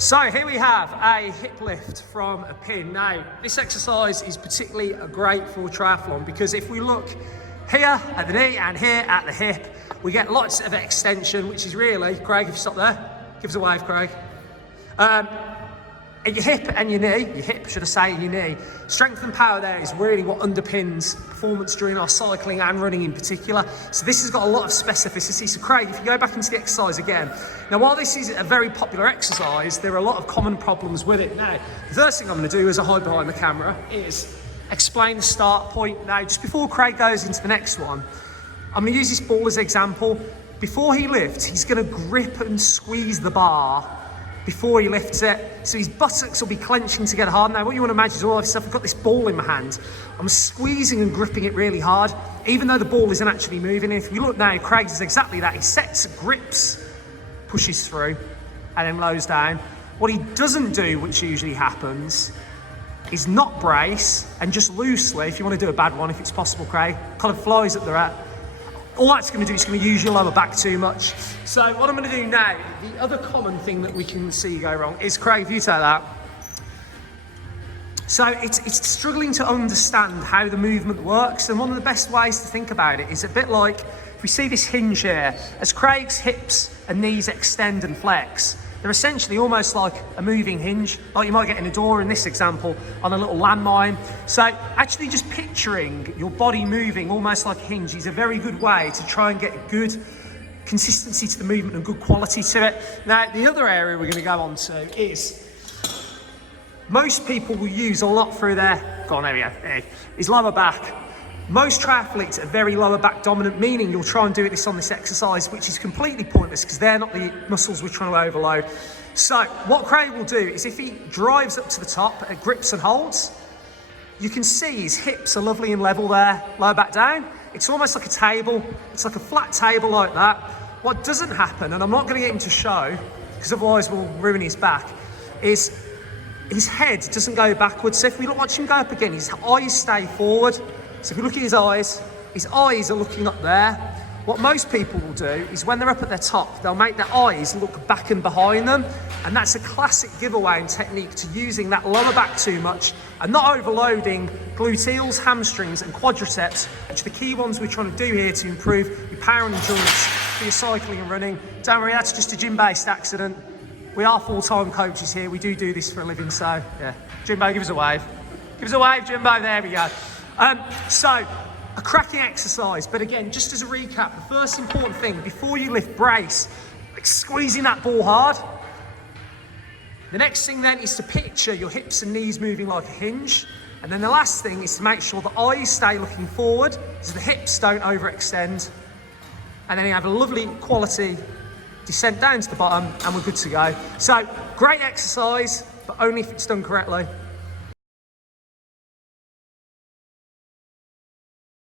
So here we have a hip lift from a pin. Now, this exercise is particularly great for triathlon because if we look here at the knee and here at the hip, we get lots of extension, which is really, Craig, if you stop there, give us a wave, Craig. At your hip and your knee, your hip should I say, and your knee, strength and power there is really what underpins performance during our cycling and running in particular. So this has got a lot of specificity. So Craig, if you go back into the exercise again, now while this is a very popular exercise, there are a lot of common problems with it. Now, the first thing I'm going to do as I hide behind the camera is explain the start point. Now, just before Craig goes into the next one, I'm going to use this ball as an example. Before he lifts, he's going to grip and squeeze the bar before he lifts it, so his buttocks will be clenching together hard. Now what you want to imagine is all of a sudden I've got this ball in my hand, I'm squeezing and gripping it really hard, even though the ball isn't actually moving. And if we look now, Craig does exactly that. He sets, grips, pushes through, and then lows down. What he doesn't do, which usually happens, is not brace and just loosely, if you want to do a bad one, if it's possible, Craig, kind of flies at the rat. All that's going to do is going to use your lower back too much. So what I'm going to do now, the other common thing that we can see go wrong is, Craig, if you take that. So it's struggling to understand how the movement works, and one of the best ways to think about it is a bit like, if we see this hinge here, as Craig's hips and knees extend and flex, they're essentially almost like a moving hinge, like you might get in a door in this example, on a little landmine. So actually just picturing your body moving almost like a hinge is a very good way to try and get good consistency to the movement and good quality to it. Now, the other area we're going to go on to is, most people will use a lot through their, go on, there we go, is lower back. Most triathletes are very lower back dominant, meaning you'll try and do this on this exercise, which is completely pointless because they're not the muscles we're trying to overload. So what Craig will do is, if he drives up to the top, grips and holds, you can see his hips are lovely and level there, lower back down. It's almost like a table. It's like a flat table like that. What doesn't happen, and I'm not going to get him to show because otherwise we'll ruin his back, is his head doesn't go backwards. So if we watch him go up again, his eyes stay forward. So if you look at his eyes are looking up there. What most people will do is when they're up at their top, they'll make their eyes look back and behind them. And that's a classic giveaway and technique to using that lower back too much and not overloading gluteals, hamstrings and quadriceps, which are the key ones we're trying to do here to improve your power and endurance for your cycling and running. Don't worry, that's just a gym-based accident. We are full-time coaches here. We do this for a living, so yeah. Jimbo, give us a wave. Give us a wave, Jimbo. There we go. So, a cracking exercise, but again, just as a recap, the first important thing, before you lift, brace, like squeezing that ball hard. The next thing then is to picture your hips and knees moving like a hinge. And then the last thing is to make sure the eyes stay looking forward so the hips don't overextend. And then you have a lovely quality descent down to the bottom and we're good to go. So, great exercise, but only if it's done correctly.